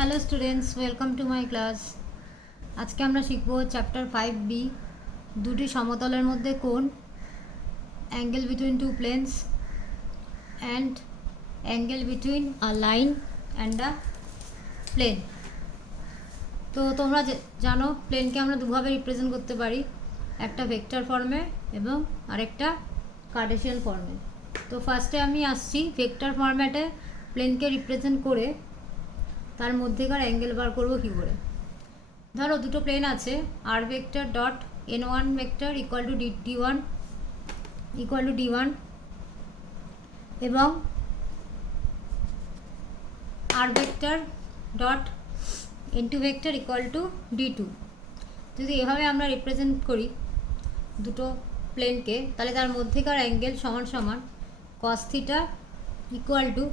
Hello students, welcome to my class. আজকে আমরা শিখব চ্যাপ্টার 5B, দুটি সমতলের মধ্যে কোণ, angle between two planes and angle between a line and a plane. তো তোমরা জানো প্লেনকে আমরা দুভাবে রিপ্রেজেন্ট করতে পারি, একটা ভেক্টর ফর্মে এবং আরেকটা কার্টেসিয়ান ফর্মে। তো ফার্স্টে আমি আসছি ভেক্টর ফরম্যাটে প্লেনকে রিপ্রেজেন্ট করে তার মধ্যেকার অ্যাঙ্গেল বার করবো কী করে। ধরো দুটো প্লেন আছে, r vector dot n1 vector equal to d1 এবং r vector dot n2 vector equal to d2। যদি এভাবে আমরা রিপ্রেজেন্ট করি দুটো প্লেনকে, তাহলে তার মধ্যেকার অ্যাঙ্গেল সমান সমান cos theta equal to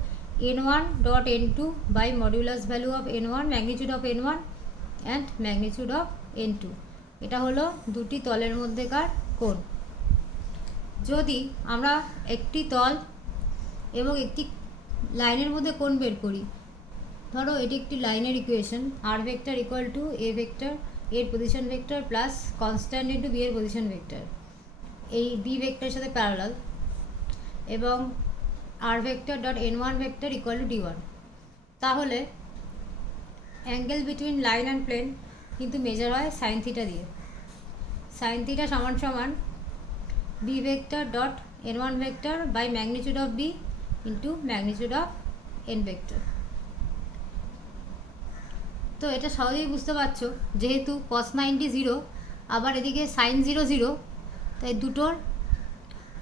n1 dot n2 by modulus value of n1, magnitude of n1 and magnitude of n2। এটা হলো দুটি তলের মধ্যেকার কোণ। যদি আমরা একটি তল এবং একটি লাইনের মধ্যে কোণ বের করি, ধরো এটি একটি লাইনের equation, r vector equal to a vector এর position vector plus constant into b এর পজিশন ভেক্টর, এই বি ভেক্টরের সাথে প্যারালাল, এবং r vector dot n1 vector equal to d1। তাহলে angle between line and plane কিন্তু মেজার হয় sine theta দিয়ে। সাইন থিটা সমান সমান b vector dot n1 vector by magnitude of b into magnitude of n vector. তো এটা সহজেই বুঝতে পারছো, যেহেতু cos 90 0 আবার এদিকে সাইন 0 0, তাই দুটোর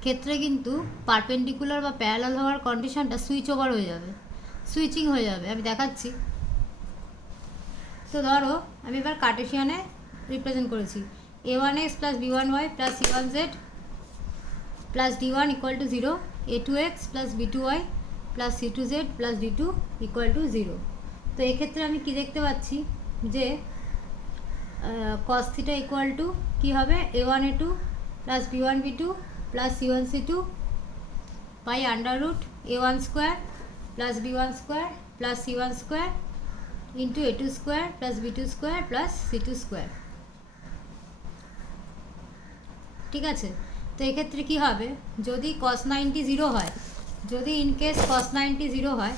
ক্ষেত্রে কিন্তু পারপেন্ডিকুলার বা প্যারালাল হওয়ার কন্ডিশনটা সুইচ ওভার হয়ে যাবে, সুইচিং হয়ে যাবে। আমি দেখাচ্ছি। তো ধরো আমি এবার কার্টেসিয়ানে রিপ্রেজেন্ট করেছি, a1x plus b1y plus c1z plus d1 equal to 0, a2x plus b2y plus c2z plus d2 equal to 0। তো এক্ষেত্রে আমি কি দেখতে পাচ্ছি যে cos থিটা ইকুয়াল টু কী হবে, a1 a2 plus b1 b2 plus c1 c2 by under root a1 square plus b1 square plus c1 square into a2 square plus b2 square plus c2 square. ঠিক আছে। তো এক্ষেত্রে কী হবে, যদি cos 90 0 হয়, যদি ইনকেস cos 90 0 হয়,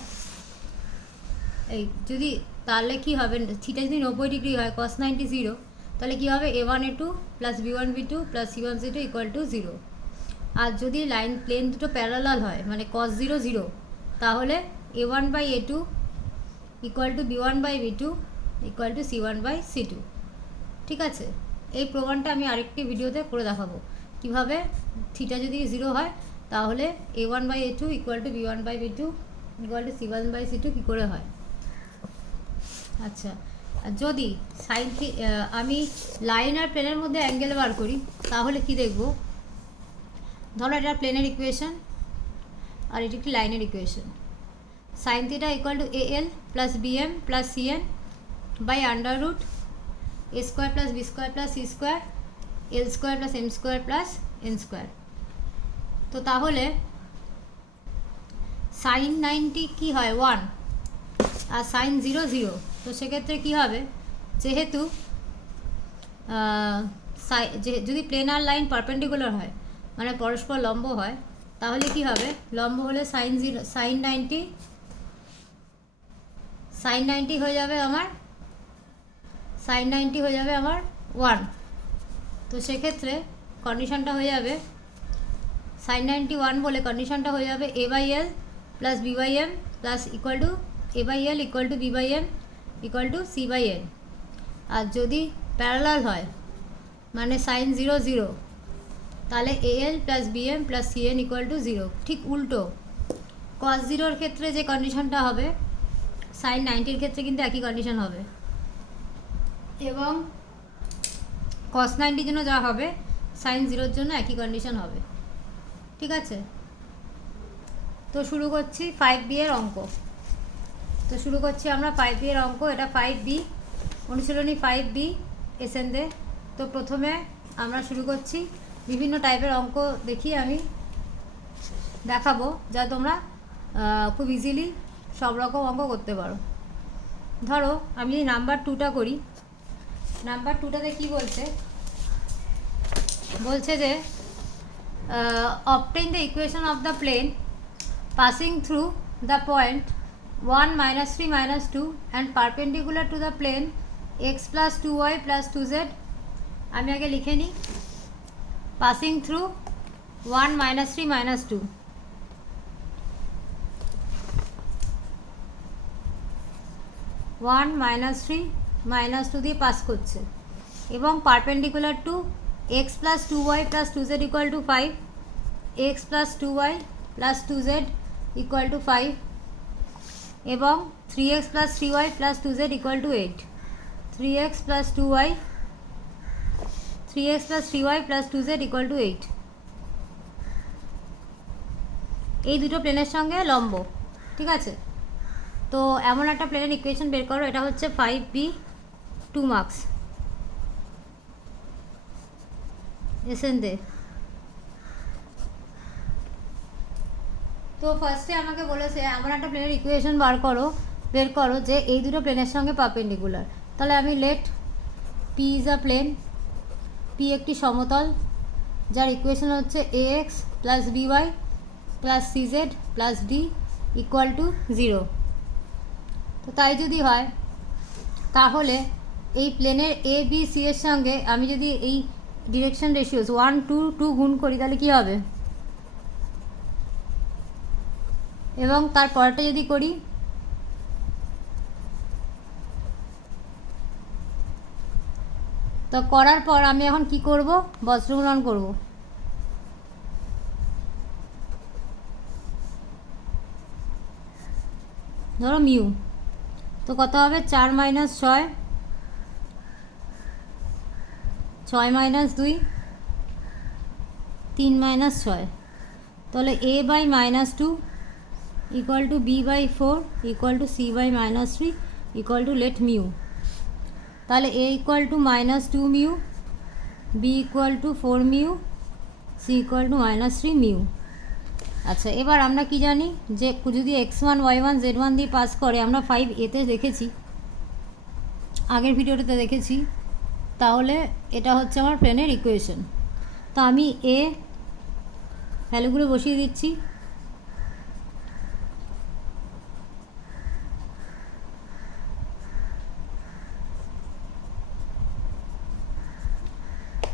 এই যদি, তাহলে কী হবে, থিটা যদি 90 ডিগ্রি হয় cos 90 0, তাহলে কী হবে, a1 a2 plus b1 b2 plus c1 c2 equal to 0। আর যদি লাইন প্লেন দুটো প্যারালাল হয়, মানে cos 0 0, তাহলে a1 by a2 equal to b1 by b2 equal to c1 by c2। ঠিক আছে। এই প্রমাণটা আমি আরেকটি ভিডিওতে করে দেখাবো কিভাবে থিটা যদি 0 হয় তাহলে a1 by a2 equal to b1 by b2 equal to c1 by c2 কী করে হয়। আচ্ছা, যদি সাইন আমি লাইন আর প্লেনের মধ্যে অ্যাঙ্গেল বার করি, তাহলে কি দেখব, ধরো এটা প্লেনের ইকুয়েশন আর এটি একটি লাইনের equation. Sine theta equal to al plus bm plus cn by under root a square plus B square plus C square L square plus M square plus N square. তো তাহলে সাইন 90 কী হয় 1 আর sign 0 0। তো সেক্ষেত্রে কী হবে, যেহেতু যদি plane আর line perpendicular হয়, মানে পরস্পর লম্ব হয়, তাহলে কি হবে, লম্ব হলে সাইন 90 হয়ে যাবে আমার, সাইন 90 হয়ে যাবে আমার 1। তো সেক্ষেত্রে কন্ডিশনটা হয়ে যাবে সাইন 90 1 বলে কন্ডিশনটা হয়ে যাবে a by l plus b by m plus equal to a by l equal to b by m equal to c by n. আর যদি প্যারালাল হয়, মানে সাইন 0 0, তাহলে a l plus b m plus c n equal to 0। ঠিক উল্টো, cos 0-র ক্ষেত্রে যে কন্ডিশনটা হবে, সাইন 90-র ক্ষেত্রে কিন্তু একই কন্ডিশন হবে, এবং cos 90-র জন্য যা হবে সাইন 0-র জন্য একই কন্ডিশন হবে। ঠিক আছে। তো শুরু করছি 5B এর অঙ্ক। তো শুরু করছি আমরা 5B এর অঙ্ক। এটা 5B অনুশীলনী 5B এসেন্দে। তো প্রথমে আমরা শুরু করছি, বিভিন্ন টাইপের অঙ্ক দেখি আমি দেখাবো, যা তোমরা খুব ইজিলি সব রকম অঙ্ক করতে পারো। ধরো আমি যদি নাম্বার 2টা করি, নাম্বার 2টাতে কী বলছে, বলছে যে obtain the equation of the plane passing through the point 1 minus 3 minus 2 and perpendicular to the plane x plus 2y plus 2z। আমি আগে লিখে নিই, passing through 1 minus 3 minus 2, 1 minus 3 minus 2 দিয়ে পাস করছে এবং perpendicular to x plus 2y plus 2z equal to 5, x plus 2y plus 2z equal to 5 এবং 3x plus 3y plus 2z equal to 8, 3x plus 2y 3x plus 3y plus 2z equal to 8। এই দুটো প্লেনের সঙ্গে লম্ব, ঠিক আছে। তো এমন একটা প্লেনের ইকুয়েশন বের করো, এটা হচ্ছে 5B 2 মার্কস। এসেন দে। তো ফার্স্টে আমাকে বলেছে এমন একটা প্লেনের ইকুয়েশন বের করো যে এই দুটো প্লেনের সঙ্গে পারপেন্ডিকুলার। তাহলে আমি let P is a plane, P একটি সমতল যার ইকুয়েশন হচ্ছে ax plus by plus cz plus d equal to 0। তো তাই যদি হয় তাহলে এই প্লেনের এ বি সি এর সঙ্গে আমি যদি এই ডিরেকশন রেশিওস 1 2 2 গুণ করি তাহলে কী হবে, এবং তার পরেরটা যদি করি তো করার পর আমি এখন কি করব, বজ্রগুণন করব। ধরো মিউ, তো কত হবে 4 মাইনাস 6, 6 মাইনাস 2, 3 মাইনাস 6, তাহলে a by minus 2 equal to b by 4 equal to c by minus 3 equal to let mu. তাহলে a equal to minus 2 mu, b equal to 4 mu, c equal to minus 3 mu. আচ্ছা, এবার আমরা কি জানি যে যদি x1 y1 z1 দিয়ে pass করে, আমরা 5a-তে দেখেছি, আগের ভিডিওটাতে দেখেছি, তাহলে এটা হচ্ছে আমার প্লেনের ইকুয়েশন। তো আমি এ ভ্যালুগুলো বসিয়ে দিচ্ছি।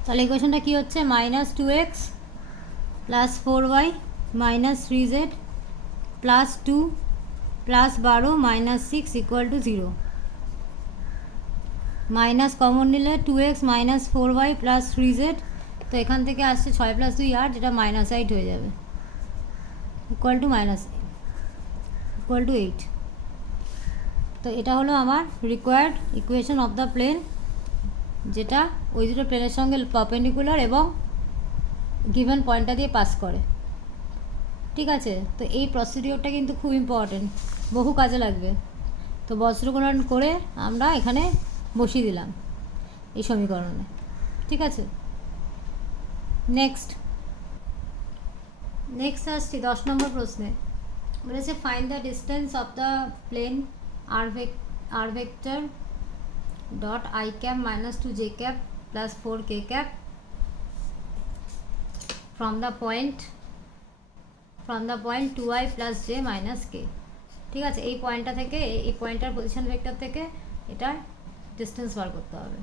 তাহলে ইকুয়েশনটা কী হচ্ছে, minus 2x plus 4y minus 3z plus 2 plus 12 minus 6 equal to 0। Minus common নিলে 2x minus 4y plus 3z, তো এখান থেকে আসছে 6 প্লাস 2 8, যেটা মাইনাস 8 হয়ে যাবে, ইকুয়াল টু 8। তো এটা হলো আমার required equation of the plane, যেটা ওই দুটো প্লেনের সঙ্গে পারপেন্ডিকুলার এবং গিভেন পয়েন্টটা দিয়ে পাস করে, ঠিক আছে। তো এই প্রসিডিওরটা কিন্তু খুব ইম্পর্টেন্ট, বহু কাজে লাগবে। তো বজ্রগুণন করে আমরা এখানে বসিয়ে দিলাম এই সমীকরণে, ঠিক আছে। নেক্সট আসছি 10 নম্বর প্রশ্নে। বলেছে find the distance of the plane আর vector dot i cap minus 2 j cap plus 4 k cap from the point 2i plus j minus k, ঠিক আছে। এই পয়েন্টটা থেকে, এই পয়েন্টটার পজিশন ভেক্টর থেকে এটার ডিস্টেন্স বার করতে হবে।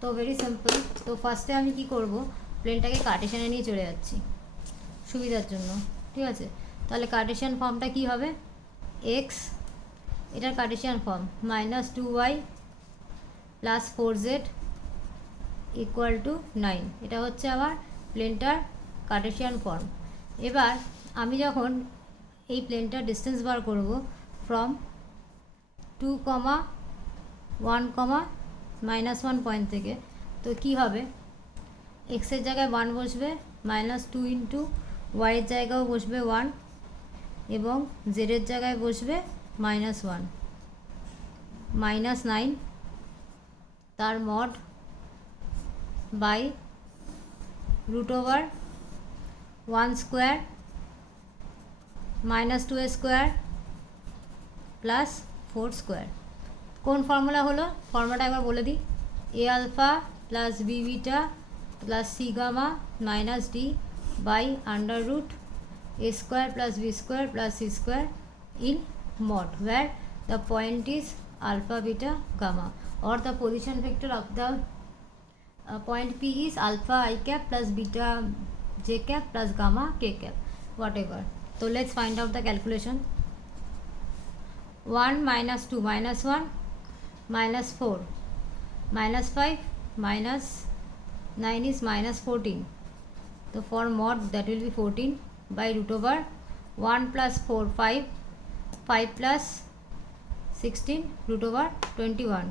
তো ভেরি সিম্পল। তো ফার্স্টে আমি কি করব, প্লেনটাকে কার্টেশিয়ানে নিয়ে চলে যাচ্ছি সুবিধার জন্য, ঠিক আছে। তাহলে কার্টেশিয়ান ফর্মটা কি হবে, এক্স, এটার Kardashian form minus 2y plus 4z equal to 9, এটা হচ্ছে আমার প্লেনটার কার্টেশিয়ান ফর্ম। এবার আমি যখন এই প্লেনটার ডিস্টেন্স বার করব ফ্রম 2, 1, -1 পয়েন্ট থেকে, তো কি হবে, এক্সের জায়গায় 1 বসবে, -2 ইন্টু ওয়াইয়ের জায়গাও বসবে 1 এবং জেডের জায়গায় বসবে -1, -9 তার mod by √1 square -2 square plus 4 square. কোন ফর্মুলা হলো, ফর্মুলাটা একবার বলে দিই। A alpha plus b beta plus c gamma minus d by under root a square plus b square plus c square in mod, where the point is alpha beta gamma, or the position vector of the point P is alpha I cap plus beta j cap plus gamma k cap, whatever. So let's find out the calculation. 1 minus 2 minus 1 minus 4 minus 5 minus 9 is minus 14. So for mod that will be 14 by root over 1 plus 4 5 plus 16 root over 21.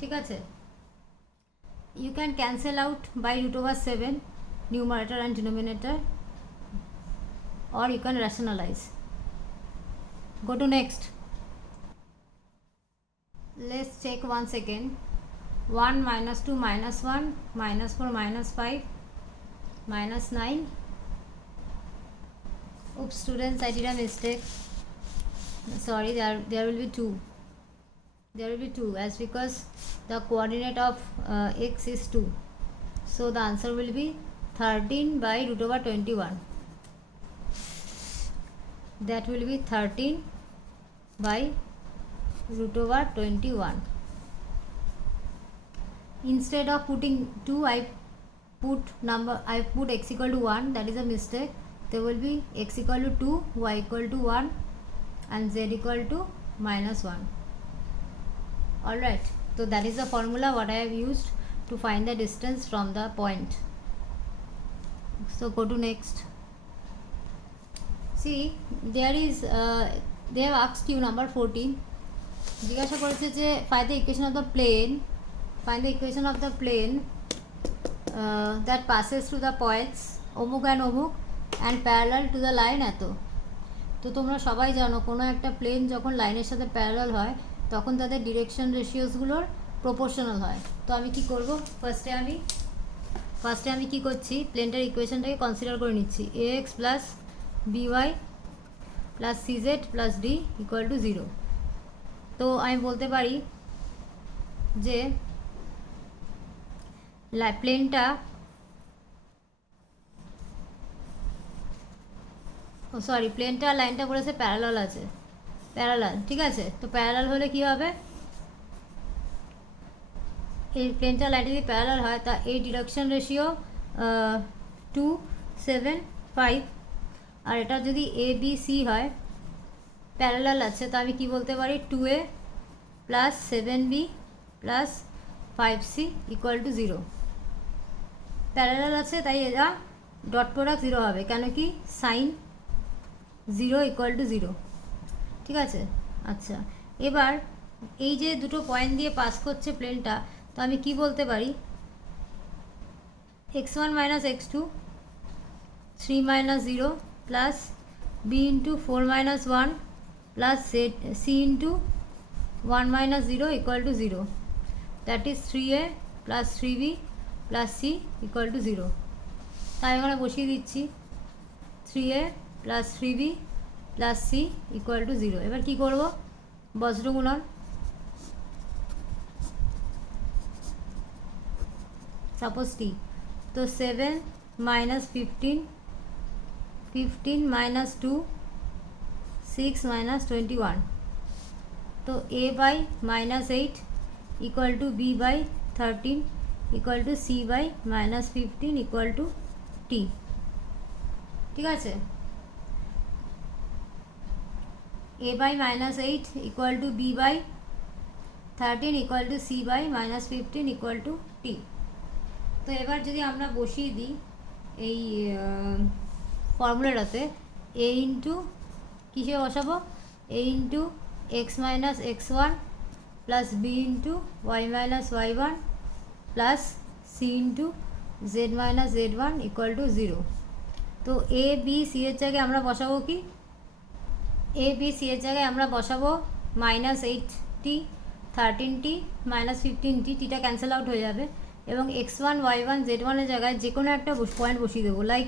ঠিক আছে, you can cancel out by root over 7 numerator and denominator, or you can rationalize. Go to next. Let's check once again. 1 minus 2 minus 1 minus 4 minus 5 minus 9. Oops, students, I did a mistake. Sorry, there will be 2. There will be 2 as because the coordinate of x is 2. So the answer will be 13 by root over 21. That will be 13 by root over 21. Instead of putting 2, I put x equal to 1. That is a mistake. There will be x equal to 2, y equal to 1 and z equal to minus 1. Alright, so that is the formula what I have used to find the distance from the point. So go to next. See, there is they have asked you number 14. জিজ্ঞাসা করেছে যে find the equation of the plane that passes through the points অমুক and parallel to the line এত। তো তোমরা সবাই জানো কোনো একটা প্লেন যখন লাইনের সাথে প্যারালাল হয় তখন তাদের ডিরেকশন রেশিওসগুলোর প্রপোর্শনাল হয়। তো আমি কি করব, ফার্স্টে আমি কি করছি, প্লেনটার ইকুয়েশনটাকে কনসিডার করে নিচ্ছি। ax plus by plus cz plus d equal to 0। তো আমি বলতে পারি যে প্লেনটা প্লেনটা লাইনটা বলেছে প্যারালাল আছে, প্যারালাল, ঠিক আছে। তো প্যারালাল হলে কি হবে, এই প্লেনটা লাইনটা যদি প্যারালাল হয় তা এই ডিরেকশন রেশিও 2 7 5, আর এটা যদি এ বি সি হয় প্যারালাল আছে, তো আমি কি বলতে পারি 2a plus 7b plus 5c equal to 0। Parallel আছে তাই এরা ডট প্রোডাক্ট 0 হবে, কেন কি সাইন 0 ইকুয়াল টু 0, ঠিক আছে। আচ্ছা, এবার এই যে দুটো পয়েন্ট দিয়ে পাস করছে প্লেনটা, তো আমি কি বলতে পারি x1 minus x2 3 minus 0 plus b into 4 minus 1 plus c into 1 minus 0 equal to 0, that is 3a plus 3b plus c equal to 0। তাই এখানে বসিয়ে দিচ্ছি 3a plus 3b plus c equal to 0। এবার কী করব, বজ্রগুণন, সাপোজ টি, তো 7 minus 15 minus 2 6 minus 21, তো a by minus 8 equal to b by 13 equal to c by minus 15 equal to t, ঠিক আছে। a by minus 8 equal to b by 13 equal to c by minus 15 equal to t. তো এবার যদি আমরা বসিয়ে দিই এই ফর্মুলাটাতে a ইন্টু কিসে বসাবো, a into x minus x1 plus b into y minus y1 plus c into z minus z1 equal to 0। তো a b c এর জায়গায় আমরা বসাবো কি, a b c এর জায়গায় আমরা বসাবো minus 8t 13t minus 15t, টিটা ক্যান্সেল আউট হয়ে যাবে, এবং x1 y1 z1 এর জায়গায় যে কোনো একটা পয়েন্ট বসিয়ে দেবো, লাইক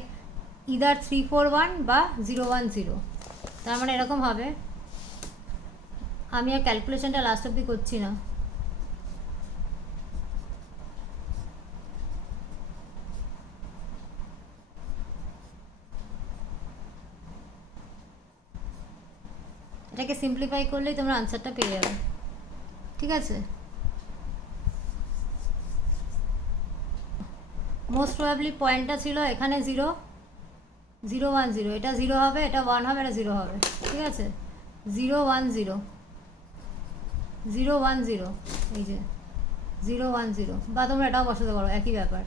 ইদার 341 বা 010। তার মানে এরকম হবে, আমি আর ক্যালকুলেশনটা লাস্ট অব্দি করছি না, এটাকে সিম্পলিফাই করলেই তোমরা আনসারটা পেয়ে যাবে। ঠিক আছে, মোস্ট প্রবাবলি পয়েন্টটা ছিল এখানে 0 এটা 0 হবে, এটা 1 হবে, এটা 0 হবে। ঠিক আছে, 010 এই যে 010, বা তোমরা এটাও বসাতে পারো, একই ব্যাপার,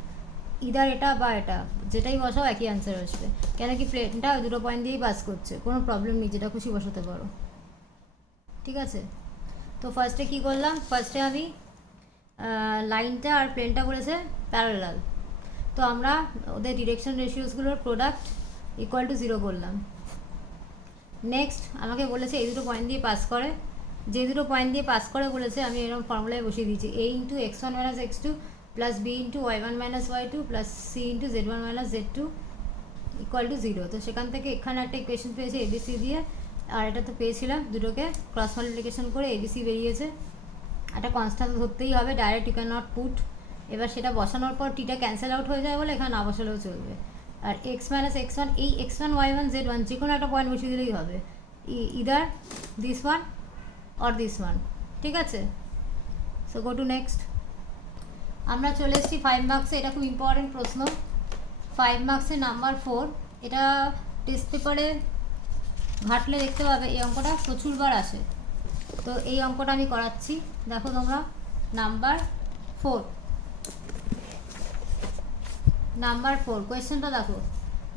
ইদার এটা বা এটা যেটাই বসাও একই অ্যান্সার আসবে, কেন কি প্লেনটা 2 পয়েন্ট দিয়েই পাস করছে, কোনো প্রবলেম নেই, যেটা খুশি বসাতে পারো। ঠিক আছে, তো ফার্স্টে কি করলাম, ফার্স্টে আমি লাইনটা আর প্লেনটা বলেছে প্যারালাল, তো আমরা ওদের ডিরেকশন রেশিওসগুলোর প্রোডাক্ট ইকুয়াল টু 0 করলাম। নেক্সট আমাকে বলেছে এই দুটো পয়েন্ট দিয়ে পাস করে, যে দুটো পয়েন্ট দিয়ে পাস করে বলেছে আমি এরকম ফর্মুলায় বসিয়ে দিয়েছি, a into x1 minus x2 plus b into y1 minus y2 plus c into z1 minus z2 equal to 0। তো সেখান থেকে এখানে একটা ইকুয়েশন পেয়েছে এবিসি দিয়ে, আর এটা তো পেয়েছিলাম দুটোকে ক্রস মাল্টিপ্লিকেশন করে এবিসি বেরিয়েছে, একটা কনস্ট্যান্ট ধরতেই হবে, direct you can not put. এবার সেটা বসানোর পর টিটা ক্যান্সেল আউট হয়ে যায় বলে এখানে না বসালেও চলবে, আর এক্স মাইনাস x1, এই x1 y1 z1 যে কোনো একটা পয়েন্ট বসিয়ে দিলেই হবে, either this one or this one. ঠিক আছে, সো গো টু নেক্সট। আমরা চলে এসেছি 5 মার্কসে, এটা খুব ইম্পর্টেন্ট প্রশ্ন, 5 মার্কসে নাম্বার 4, এটা টেস্ট পেপারে ঘাটলে দেখতে পাবে, এই অঙ্কটা প্রচুরবার আসে, তো এই অঙ্কটা আমি করাচ্ছি। দেখো তোমরা, নাম্বার 4 কোয়েশ্চেনটা দেখো,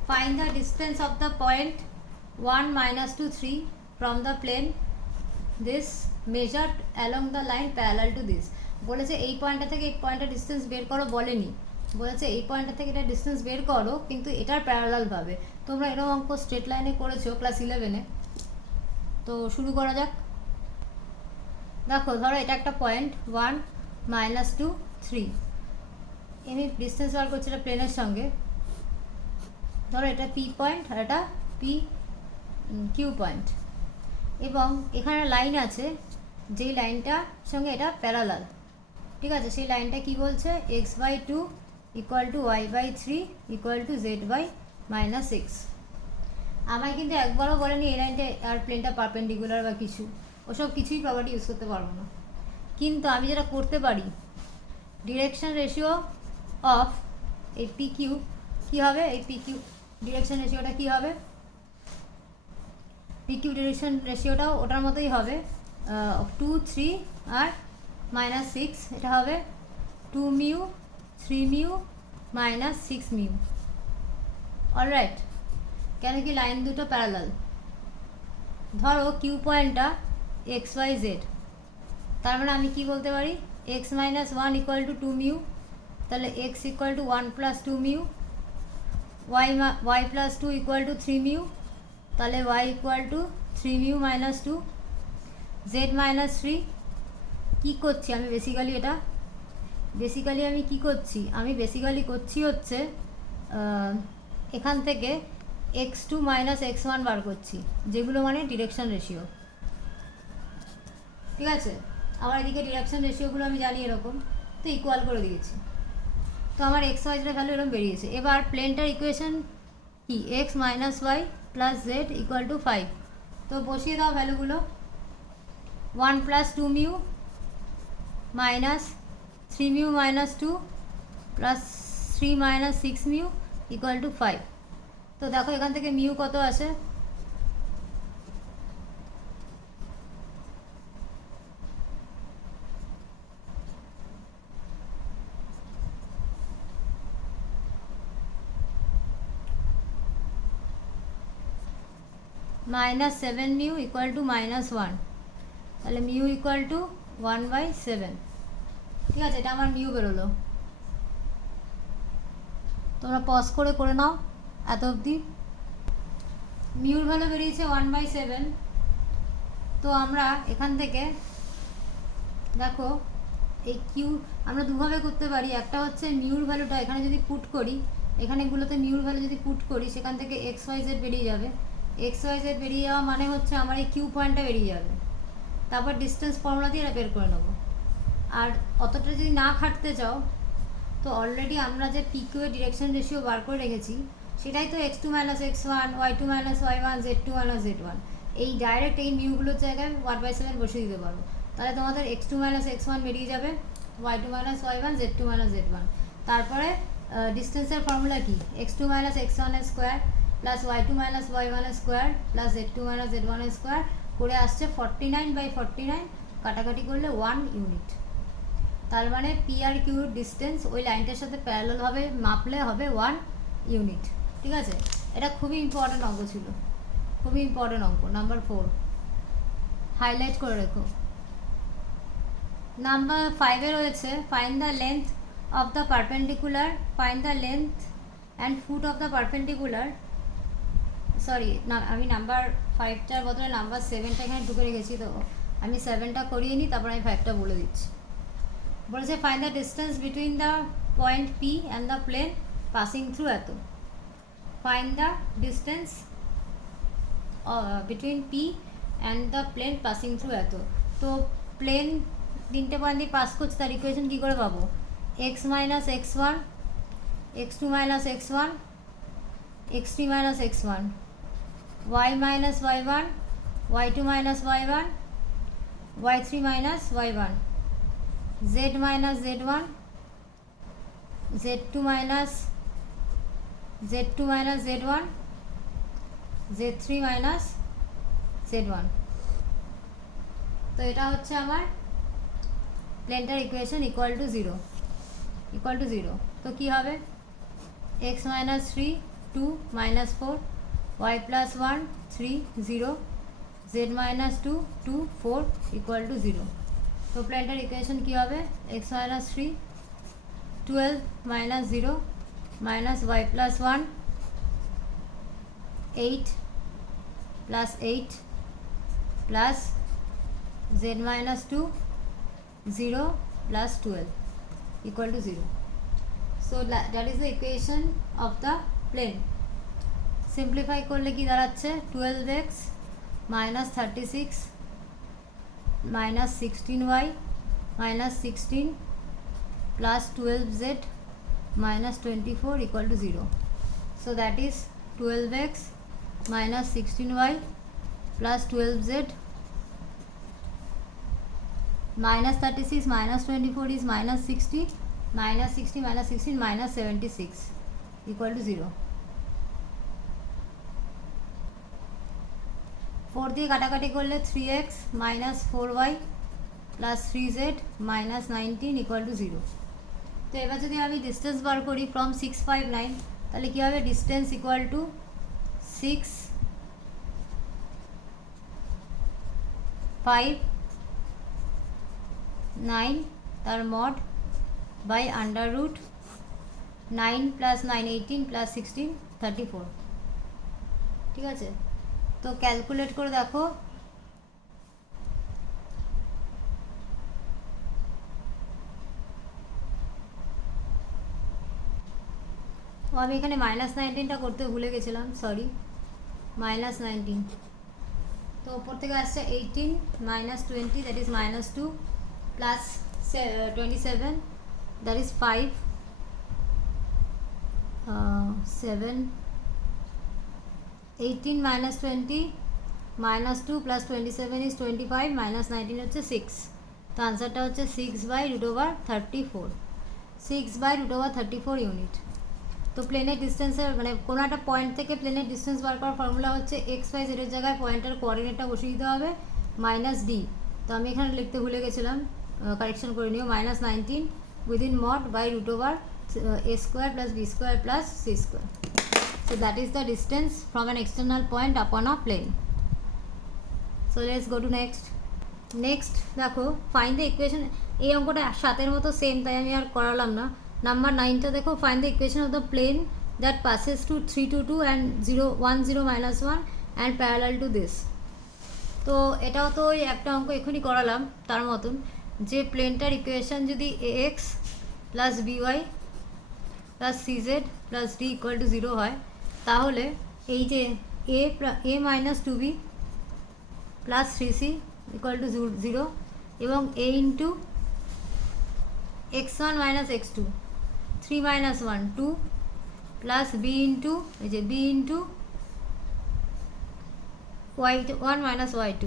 find the distance of the point 1 minus 2 3 from the plane this measured along the line parallel to this। বলেছে এই পয়েন্টটা থেকে এই পয়েন্টের ডিস্টেন্স বের করো, বলেনি, বলেছে এই পয়েন্টটা থেকে এটা ডিস্টেন্স বের করো কিন্তু এটার প্যারালাল ভাবে। তোমরা এরকম অঙ্ক স্ট্রেট লাইনে করেছো ক্লাস 11-এ, তো শুরু করা যাক। দেখো ধরো এটা একটা পয়েন্ট 1 minus 2 3, আমি ডিস্টেন্স বার করছি এটা প্লেনের সঙ্গে, ধরো এটা পি পয়েন্ট আর এটা পি কিউ পয়েন্ট, এবং এখানে লাইন আছে যেই লাইনটার সঙ্গে এটা প্যারালাল। ঠিক আছে, সেই লাইনটা কি বলছে, x/2 equal to y/3 equal to z/-6। আমায় কিন্তু একবারও বলেনি এই লাইনটা আর প্লেনটা পারপেন্ডিকুলার বা কিছু, ওসব কিছুই প্রপার্টি ইউজ করতে পারবো না, কিন্তু আমি যেটা করতে পারি, ডিরেকশন রেশিও অফ এই পি কিউ কী হবে, এই পি কিউ ডিরেকশন রেশিওটা কী হবে, পি কিউ ডিরেকশন রেশিওটাও ওটার মতোই হবে, 2 3 আর -6, এটা হবে 2 মিউ 3 মিউ -6 মিউ। অলরাইট, কেন কি লাইন দুটো প্যারালাল। ধরো কিউ পয়েন্টটা XYZ, তার মানে আমি কি বলতে পারি, x-1 ইকুয়াল টু 2 মিউ, তাহলে x equal to 1 plus 2 mu, y plus 2 equal two 3 mu, তাহলে y equal to 3 mu minus 2, z-3। কী করছি আমি বেসিক্যালি, এটা বেসিক্যালি আমি কি করছি, আমি বেসিক্যালি করছি হচ্ছে এখান থেকে x2 মাইনাস x1 বার করছি, যেগুলো মানে ডিরেকশন রেশিও। ঠিক আছে, আমার এদিকে ডিরেকশন রেশিওগুলো আমি জানি এরকম, তো ইকুয়াল করে দিয়েছি, তো আমার এক্স ওয়াইজের ভ্যালু এরকম বেরিয়েছে। এবার প্লেনটার ইকুয়েশন কি, X minus Y plus Z equal to 5, তো বসিয়ে দাও ভ্যালুগুলো, 1 plus 2 mu minus 3 mu minus 2 plus 3 minus 6 mu equal to 5। তো দেখো এখান থেকে মিউ কত আসে, -7 মিউ ইকুয়াল টু -1, তাহলে মিউ ইকুয়াল টু 1/7। ঠিক আছে, এটা আমার মিউ বেরোলো, তোমরা পজ করে নাও এত অবধি। মিউর ভ্যালু বেরিয়েছে 1/7, তো আমরা এখান থেকে দেখো এই কিউ আমরা দুভাবে করতে পারি, একটা হচ্ছে মিউর ভ্যালুটা এখানে যদি পুট করি, এখানে এগুলোতে মিউর ভ্যালু যদি পুট করি সেখান থেকে এক্স ওয়াই জেড বেরিয়ে যাবে। এক্স ওয়াই জেড বেরিয়ে যাওয়া মানে হচ্ছে আমার এই কিউ পয়েন্টটা বেরিয়ে যাবে। তারপর ডিস্টেন্স ফর্মুলা দিয়ে এটা বের করে নেবো। আর অতটা যদি না খাটতে চাও তো অলরেডি আমরা যে পিকিউ এর ডিরেকশন রেশিও বার করে রেখেছি সেটাই তো x2 - x1, y2 - y1, z2 - z1। এই ডাইরেক্ট এই মিউগুলোর জায়গায় 1/7 বসিয়ে দিতে পারো, তাহলে তোমাদের x2 - x1 বেরিয়ে যাবে, y2 - y1, z2 - z1। তারপরে ডিস্টেন্সের ফর্মুলা কি, x2 - x1 square plus y2 - y1 square plus z2 - z1 square করে আসছে 49/49, কাটাকাটি করলে 1 ইউনিট। তার মানে পি আর কিউর ডিস্টেন্স ওই লাইনটার সাথে প্যারালাল হবে, মাপলে হবে 1 ইউনিট। ঠিক আছে, এটা খুবই ইম্পর্টেন্ট অঙ্ক ছিল, খুবই ইম্পর্টেন্ট অঙ্ক। নাম্বার 4 হাইলাইট করে রেখো। নাম্বার 5-এ রয়েছে find the length of the perpendicular, find the length and foot of the perpendicular. Sorry, না আমি নাম্বার 5টার বদলে নাম্বার 7টা এখানে ঢুকে রেখেছি, তো আমি 7টা করিয়ে নিই, তারপর আমি 5টা বলে দিচ্ছি। বলেছে find the distance between the point p and the plane passing through এত। Find the distance between p and the plane passing through এত। তো প্লেন 3টে পয়েন্ট দিয়ে পাস করছে, তার ইকুয়েশন কী করে পাবো, x - x1, x2 - x1, x3 - x1, y - y1, y2 - y1, y3 - y1, z - z1, z2 - z1, z3 - z1। তো এটা হচ্ছে আমার প্লেনটার equation equal to 0, equal to 0। তো কী হবে, x - 3 2 - 4, y + 1 3 0, z - 2 2 4 equal to 0। তো প্লেনটার ইকুয়েশন কী হবে, x - 3 12 - 0 minus y + 1 8 + 8 plus z - 2 0 + 12 equal to 0. So that is the equation of the plane. Simplify করলে কি দাঁড়াচ্ছে, 12x - 36 - 16y - 16 plus 12z minus 24 equal to 0. So that is 12x minus 16y plus 12z minus 36 minus 24 is minus 60, minus 60 minus 16 minus 76 equal to 0. 4 দিয়ে কাটাকাটি করলে 3x minus 4y plus 3z minus 19 equal to 0. তো এবার যদি আমি distance বার করি from 659, তাহলে কী হবে, ডিস্টেন্স ইকুয়াল টু 6 5 9 তার মড বাই আন্ডার রুট 9 + 9 18 + 16 34। ঠিক আছে, তো ক্যালকুলেট করে দেখো, আমি এখানে -19টা করতে ভুলে গেছিলাম, সরি, -19। তো ওপর থেকে আসছে 18 - 20 that is -2 plus 27 that is 5 7 18 - 20 -2 plus 27 is 25 -19 হচ্ছে 6। তো আনসারটা হচ্ছে 6/√34, 6/√34 ইউনিট। তো প্লেনের ডিস্টেন্সের মানে কোনো একটা পয়েন্ট থেকে প্লেনের ডিস্টেন্স বার করার ফর্মুলা হচ্ছে এক্স ওয়াই জেডের জায়গায় পয়েন্টের কোঅর্ডিনেটটা বসিয়ে দিতে হবে -d। তো আমি এখানে লিখতে ভুলে গেছিলাম, কারেকশন করে নিও, -19 within mod by √a² + b² + c²। So that is the distance from an external point upon a plane. So let's go to next. Next দেখো, ফাইন্ড দ্য ইকুয়েশন। এই অঙ্কটা 7-এর মতো সেম, তাই আমি আর করালাম না। নাম্বার 9টা দেখো, find the equation of the plane that passes to 3 2 2 and 0 1 0 - 1 and parallel to this. তো এটাও তো ওই একটা অঙ্ক এখনই করালাম তার মতন, যে প্লেনটার ইকুয়েশন যদি ax + by প্লাস সিজেড প্লাস ডি ইকুয়াল টু 0 হয়, তাহলে এই যে a minus 2b plus 3c equal to 0 এবং a into x1 minus x2 3 minus 1 2 plus b into এই যে b into y1 minus y2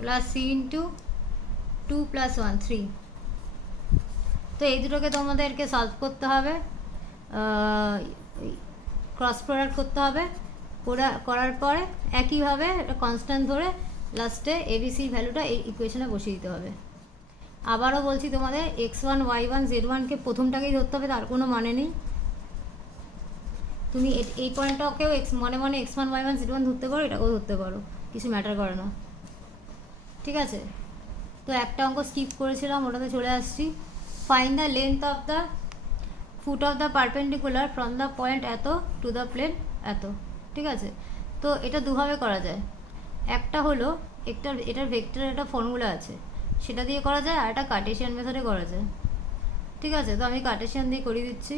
plus c into 2 plus 1 3। তো এই দুটোকে তোমাদেরকে সলভ করতে হবে, ক্রস প্রোডাক্ট করতে হবে, করার পরে একইভাবে কনস্ট্যান্ট ধরে লাস্টে এবিসির ভ্যালুটা এই ইকুয়েশনে বসিয়ে দিতে হবে। আবারও বলছি তোমাদের x1 y1 z1কে প্রথমটাকেই ধরতে হবে, তার কোনো মানে নেই। তুমি এই পয়েন্টটাকেও মনে মনে x1 y1 z1 ধরতে পারো, এটাকেও ধরতে পারো, কিছু ম্যাটার করে না, ঠিক আছে। তো একটা অঙ্ক স্কিপ করেছিলাম, ওটাতে চলে আসছি। Find the length of the foot of the perpendicular from the point এত টু দ্য প্লেন এত, ঠিক আছে। তো এটা দুভাবে করা যায়, একটা হলো এটার ভেক্টরের একটা ফর্মুলা আছে, সেটা দিয়ে করা যায়, আর একটা কার্টেশিয়ান মেথডে করা যায়, ঠিক আছে। তো আমি কার্টেশিয়ান দিয়ে করিয়ে দিচ্ছি।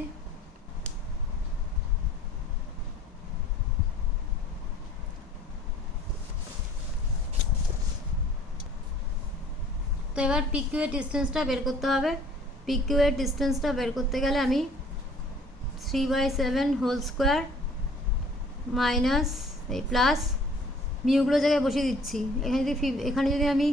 তো এবার পিকিউ এর ডিস্টেন্সটা বের করতে হবে। পিকিউ এর ডিস্টেন্সটা বের করতে গেলে আমি 3/7 হোল স্কোয়ার মাইনাস এই প্লাস মিউগুলো জায়গায় বসিয়ে দিচ্ছি। এখানে যদি আমি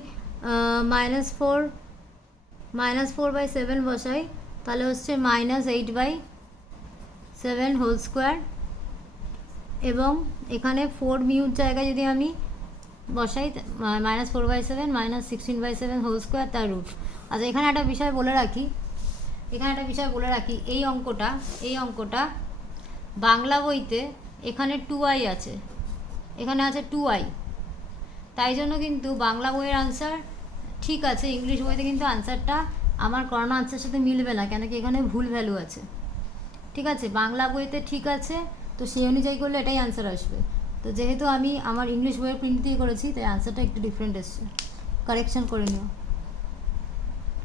-4/7 বসাই, তাহলে হচ্ছে -8/7 হোল স্কোয়ার, এবং এখানে 4 মিউর জায়গায় যদি আমি বসাই -4/7 -16/7 হোল স্কোয়ার তার রুট। আচ্ছা, এখানে একটা বিষয় বলে রাখি, এই অঙ্কটা বাংলা বইতে এখানে 2i আছে, এখানে আছে 2i, তাই জন্য কিন্তু বাংলা বইয়ের আনসার ঠিক আছে, ইংলিশ বইতে কিন্তু আনসারটা আমার করানো আনসারের সাথে মিলবে না, কেন কি এখানে ভুল ভ্যালু আছে, ঠিক আছে। বাংলা বইতে ঠিক আছে, তো সেই অনুযায়ী করলে এটাই আনসার আসবে। তো যেহেতু আমি আমার ইংলিশ বইয়ের প্রিন্ট দিয়ে করেছি, তাই আনসারটা একটু ডিফারেন্ট এসছে, কারেকশন করে নিও।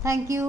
Thank you.